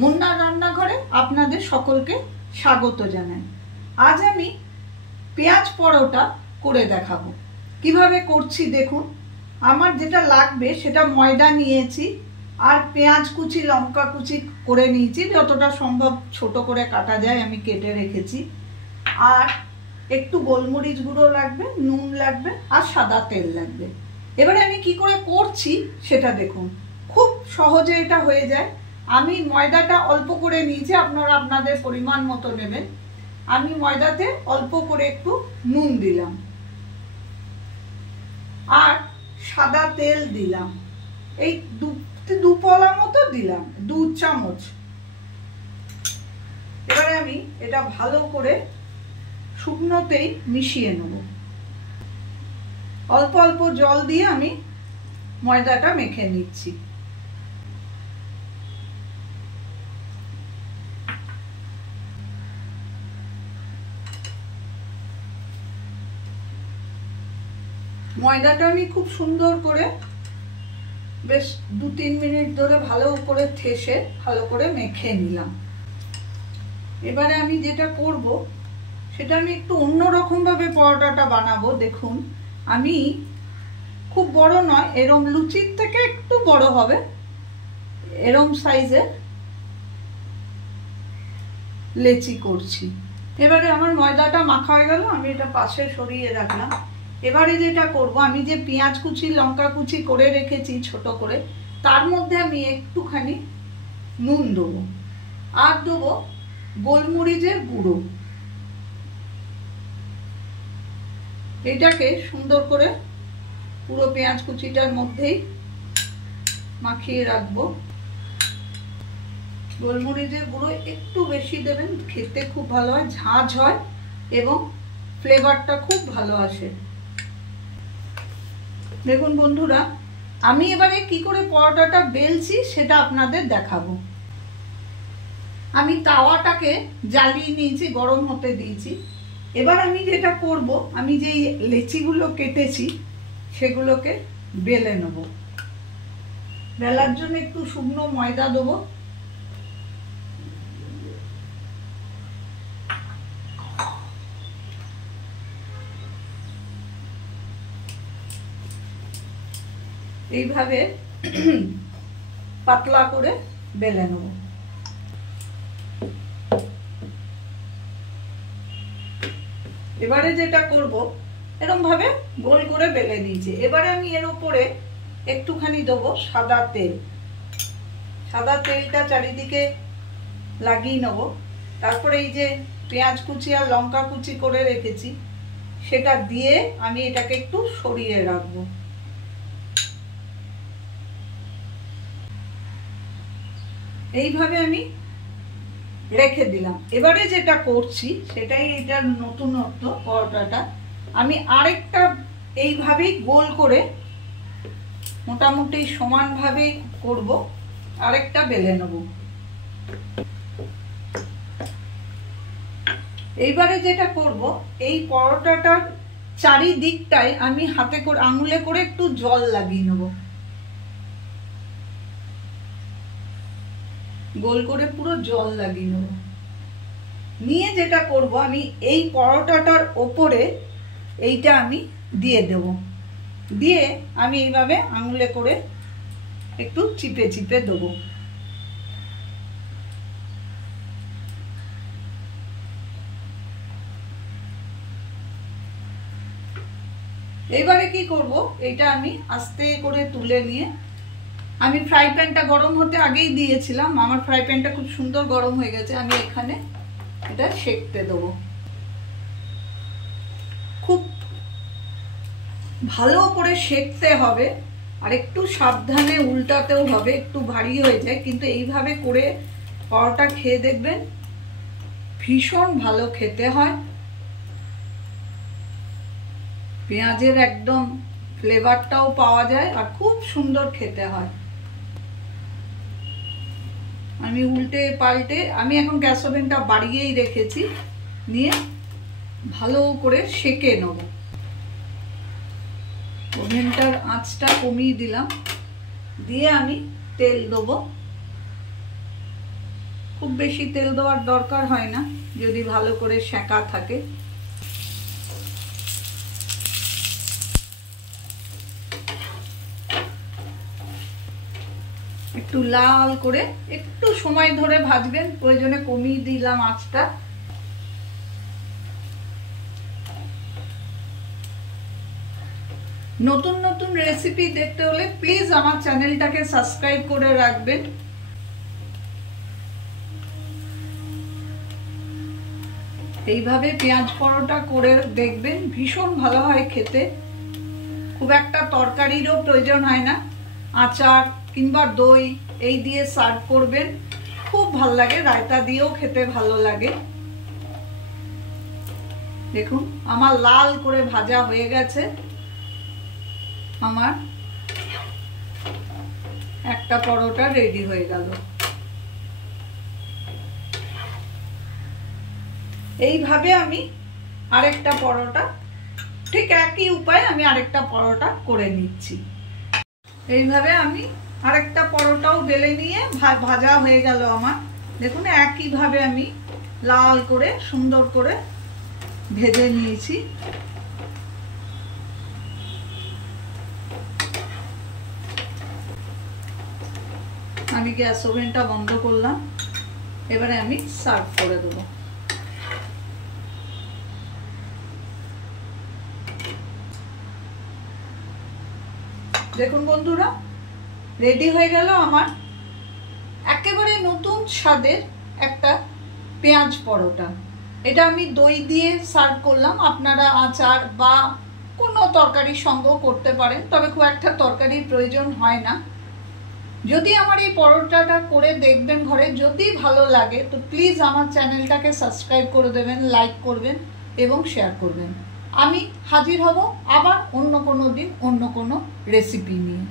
মুন্নার রান্নাঘরে আপনাদের সকলকে স্বাগত জানাই। আজ আমি পেঁয়াজ পরোটা করে দেখাবো। কিভাবে করছি দেখুন। আমার যেটা লাগবে সেটা ময়দা নিয়েছি, আর পেঁয়াজ কুচি লঙ্কা কুচি করে নিয়েছি, যতটা সম্ভব ছোট করে কাটা যায় আমি কেটে রেখেছি। আর একটু গোলমরিচ গুঁড়ো লাগবে, নুন লাগবে, আর সাদা তেল লাগবে। এবারে আমি কি করে করছি সেটা দেখুন। খুব সহজে এটা হয়ে যায়। আমি ময়দাটা অল্প করে নিয়েছি, আপনারা আপনাদের পরিমাণ মতো নেবেন। আমি ময়দাতে অল্প করে একটু নুন দিলাম আর সাদা তেল দিলাম, এই দু পলা মতো দিলাম, 2 চামচ। এবারে আমি এটা ভালো করে শুকনোতেই মিশিয়ে নেব। অল্প অল্প জল দিয়ে আমি ময়দাটা মেখে নিচ্ছি। ময়দাটা আমি খুব সুন্দর করে বেশ 2-3 মিনিট ধরে ভালো করে ঠেসে ভালো করে মেখে নিলাম। এবারে আমি যেটা করব সেটা আমি একটু অন্যরকম ভাবে পরোটাটা বানাবো। দেখুন, আমি খুব বড় নয়, এরম লুচির থেকে একটু বড় হবে, এরম সাইজের লেচি করছি। এবারে আমার ময়দাটা মাখা হয়ে গেল, আমি এটা পাশে সরিয়ে রাখলাম। এবারে যেটা করব, আমি যে পেঁয়াজ কুচি লঙ্কা কুচি করে রেখেছি ছোট করে, তার মধ্যে আমি একটুখানি নুন দেবো আর দেবো গোলমরিচের গুঁড়ো। এটাকে সুন্দর করে পুরো পেঁয়াজ কুচিটার মধ্যেই মাখিয়ে রাখবো। গোলমরিচের গুঁড়ো একটু বেশি দেবেন, খেতে খুব ভালো হয়, ঝাঁঝ হয় এবং ফ্লেভারটা খুব ভালো আসে। দেখুন বন্ধুরা, আমি এবারে কি করে পরোটাটা বেলছি সেটা আপনাদের দেখাবো। আমি তাওয়াটাকে জ্বালিয়ে নিয়েছি, গরম হতে দিয়েছি। এবার আমি যেটা করব, আমি যে লেচিগুলো কেটেছি সেগুলোকে বেলে নেব। বেলার জন্য একটু শুকনো ময়দা দেবো। এইভাবে পাতলা করে বেলে নেব। এবারে যেটা করব, এরকম ভাবে গোল করে বেলে নিয়েছি। এবারে আমি এর উপরে একটুখানি দেবো সাদা তেল। সাদা তেলটা চারিদিকে লাগিয়ে নেব। তারপরে এই যে পেঁয়াজ কুচি আর লঙ্কা কুচি করে রেখেছি সেটা দিয়ে আমি এটাকে একটু সরিয়ে রাখবো। এইভাবে আমি রেখে দিলাম। এবারে যেটা করছি সেটাই এটার নতুনত্ব পরোটাটা। আমি আরেকটা এইভাবেই গোল করে মোটামুটি সমানভাবে করব, আরেকটা বেলে নেব। এইবারে যেটা করব, এই পরোটাটার চারিদিকটায় আমি হাতে করে আঙুলে করে একটু জল লাগিয়ে নেব। গোল করে পুরো জল লাগিয়ে নেব। নিয়ে যেটা করব, আমি এই পরোটাটার ওপরে এইটা আমি দিয়ে দেব। দিয়ে আমি এইভাবে আঙুলে করে একটু চিপে চিপে দেবো। এইবারে কি করব, এটা আমি আস্তে করে তুলে নিয়ে, আমি ফ্রাই প্যানটা গরম হতে আগেই দিয়েছিলাম, আমার ফ্রাই প্যানটা খুব সুন্দর গরম হয়ে গেছে। আমি এখানে এটা সেঁকতে দেবো। খুব ভালো করে সেঁকতে হবে, আর একটু সাবধানে উল্টাতেও হবে, একটু ভারী হয়ে যায়, কিন্তু এইভাবে করে পরোটা খেয়ে দেখবেন ভীষণ ভালো খেতে হয়। পেঁয়াজের একদম ফ্লেভারটাও পাওয়া যায় আর খুব সুন্দর খেতে হয়। আমি উল্টে পাল্টে, আমি এখন গ্যাস ওভেনটা বাড়িয়েই রেখেছি, নিয়ে ভালো করে সেঁকে নেব। ওভেনটার আঁচটা কমিয়ে দিলাম, দিয়ে আমি তেল দেবো। খুব বেশি তেল দেওয়ার দরকার হয় না যদি ভালো করে সেঁকা থাকে। একটু লাল করে একটু সময় ধরে ভাজবেন, প্রয়োজনে কমিয়ে দিলাম আঁচটা। নতুন নতুন রেসিপি দেখতে হলে প্লিজ আমার চ্যানেলটাকে সাবস্ক্রাইব করে রাখবেন। এইভাবে পেঁয়াজ পরোটা করে দেখবেন, ভীষণ ভালো হয় খেতে। খুব একটা তরকারিরও প্রয়োজন হয় না, আচার কিংবা দই এই দিয়ে সার্ভ করবেন, খুব ভালো লাগে। রায়তা দিয়েও খেতে ভালো লাগে। দেখুন আমার লাল করে ভাজা হয়ে গেছে। আমার একটা পরোটা রেডি হয়ে গেল। এইভাবে আমি আরেকটা পরোটা, ঠিক একই উপায়ে আমি আরেকটা পরোটা করে নিচ্ছি। এইভাবে আমি আরেকটা পরোটাও বেলে নিয়ে ভাজা হয়ে গেল আমার। দেখুন একইভাবে আমি লাল করে সুন্দর করে ভেজে নিয়েছি। আমি গ্যাস ওভেনটা বন্ধ করলাম। এবারে আমি সার্ভ করে দেবো। দেখুন বন্ধুরা, রেডি হয়ে গেল আমার একেবারে নতুন স্বাদের একটা পেঁয়াজ পরোটা। এটা আমি দই দিয়ে সার্ভ করলাম। আপনারা আচার বা কোনো তরকারির সঙ্গেও করতে পারেন, তবে খুব একটা তরকারির প্রয়োজন হয় না। যদি আমার এই পরোটাটা করে দেখবেন ঘরে, যদি ভালো লাগে তো প্লিজ আমার চ্যানেলটাকে সাবস্ক্রাইব করে দেবেন, লাইক করবেন এবং শেয়ার করবেন। আমি হাজির হব আবার অন্য কোনো দিন অন্য কোনো রেসিপি নিয়ে।